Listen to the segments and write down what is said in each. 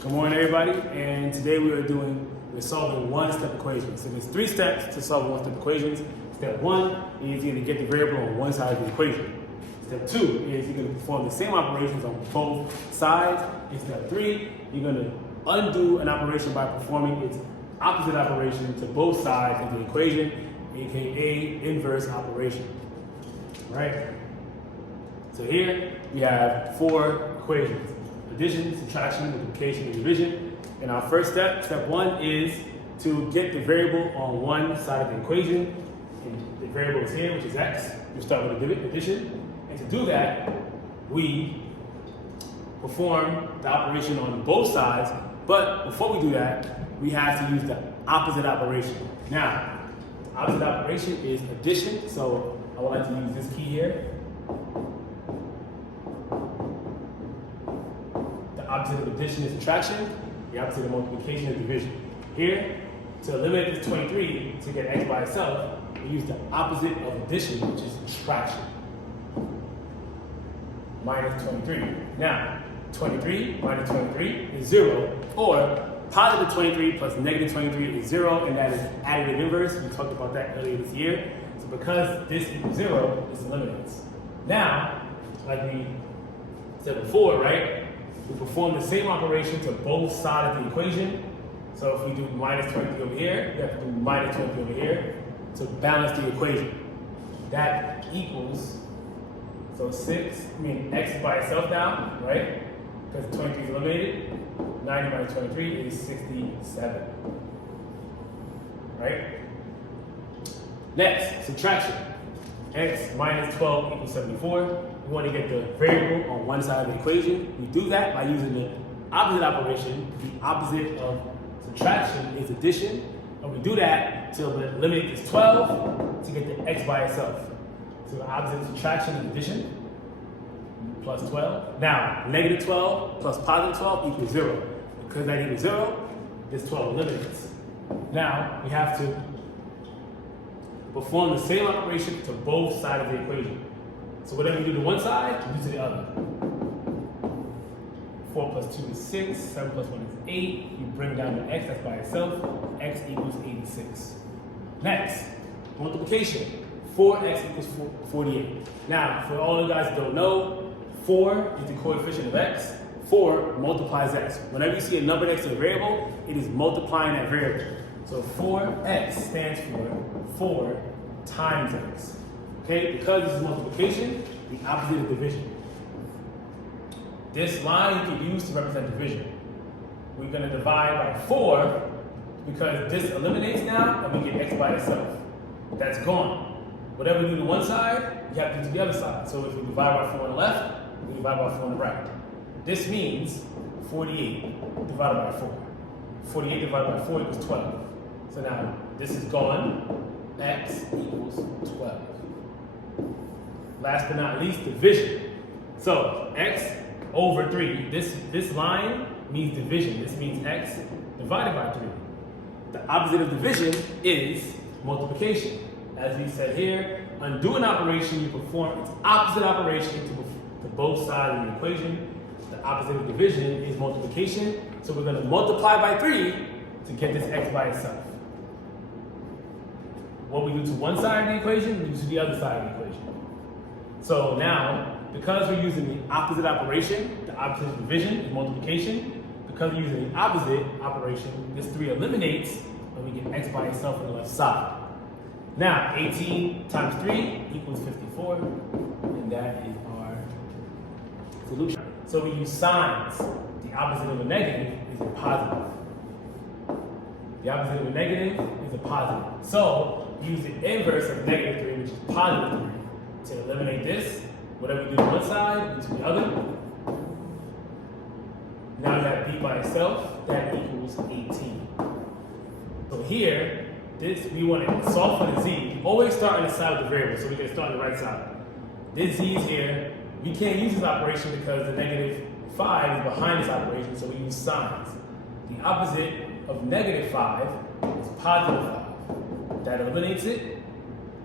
Good morning, everybody. And today we're solving one-step equations. So there's 3 steps to solve one-step equations. Step 1 is you're going to get the variable on one side of the equation. Step 2 is you're going to perform the same operations on both sides. And step 3, you're going to undo an operation by performing its opposite operation to both sides of the equation, aka inverse operation. Right? So here we have 4 equations: addition, subtraction, multiplication, and division. And our first step, step 1, is to get the variable on one side of the equation. And the variable is here, which is x. We start with addition. And to do that, we perform the operation on both sides. But before we do that, we have to use the opposite operation. Now, the opposite operation is addition. So I would like to use this key here. The opposite of addition is subtraction. The opposite of multiplication is division. Here, to eliminate this 23, to get x by itself, we use the opposite of addition, which is subtraction. Minus 23. Now, 23 minus 23 is 0, or positive 23 plus negative 23 is 0, and that is additive inverse. We talked about that earlier this year. So because this equals 0, this eliminates. Now, like we said before, right? We perform the same operation to both sides of the equation. So if we do minus 23 over here, we have to do minus 23 over here to balance the equation. That equals, so x by itself now, right? Because 23 is eliminated. 90 minus 23 is 67. Right? Next, subtraction. X minus 12 equals 74. We want to get the variable on one side of the equation. We do that by using the opposite operation. The opposite of subtraction is addition. And we do that to eliminate this 12 to get the x by itself. So the opposite of subtraction is addition, plus 12. Now, negative 12 plus positive 12 equals 0. Because that equals 0, this 12 eliminates. Now, we have to perform the same operation to both sides of the equation. So whatever you do to one side, you do to the other. 4 plus 2 is 6, 7 plus 1 is 8. You bring down the x, that's by itself. X equals 86. Next, multiplication. 4x equals 48. Now, for all you guys who don't know, 4 is the coefficient of x. 4 multiplies x. Whenever you see a number next to a variable, it is multiplying that variable. So 4x stands for 4 times x. Okay, because this is multiplication, the opposite of division. This line you can use to represent division. We're going to divide by 4 because this eliminates now and we get x by itself. That's gone. Whatever we do to one side, you have to do to the other side. So if we divide by 4 on the left, we divide by 4 on the right. This means 48 divided by 4. 48 divided by 4 equals 12. So now this is gone. X equals 12. Last but not least, division. So x over 3. This line means division. This means x divided by 3. The opposite of division is multiplication. As we said here, undo an operation, you perform its opposite operation to both sides of the equation. The opposite of division is multiplication. So we're going to multiply by 3 to get this x by itself. What we do to one side of the equation, we do to the other side of the equation. So now, because we're using the opposite operation, the opposite of division is multiplication. Because we're using the opposite operation, this 3 eliminates, and we get x by itself on the left side. Now, 18 times 3 equals 54, and that is our solution. So we use signs. The opposite of a negative is a positive. The opposite of a negative is a positive. So use the inverse of negative 3, which is positive 3, to eliminate this. Whatever we do to one side, we do to the other. Now you have b by itself, that equals 18. So here, we want to solve for the z. Always start on the side of the variable, so we can start on the right side. This z is here. We can't use this operation because the negative 5 is behind this operation, so we use signs. The opposite of negative 5 is positive 5. That eliminates it,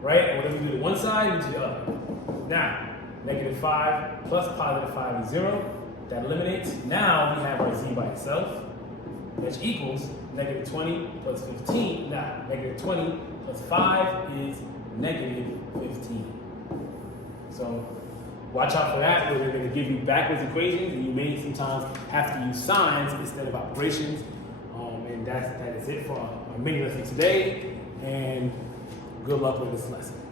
right? And whatever we do to one side, we do to the other. Now, negative 5 plus positive 5 is 0. That eliminates. Now we have our z by itself, which equals negative 20 plus 15. Now, negative 20 plus 5 is negative 15. So watch out for that, where they're going to give you backwards equations, and you may sometimes have to use signs instead of operations. And that is it for our mini lesson today. And good luck with this lesson.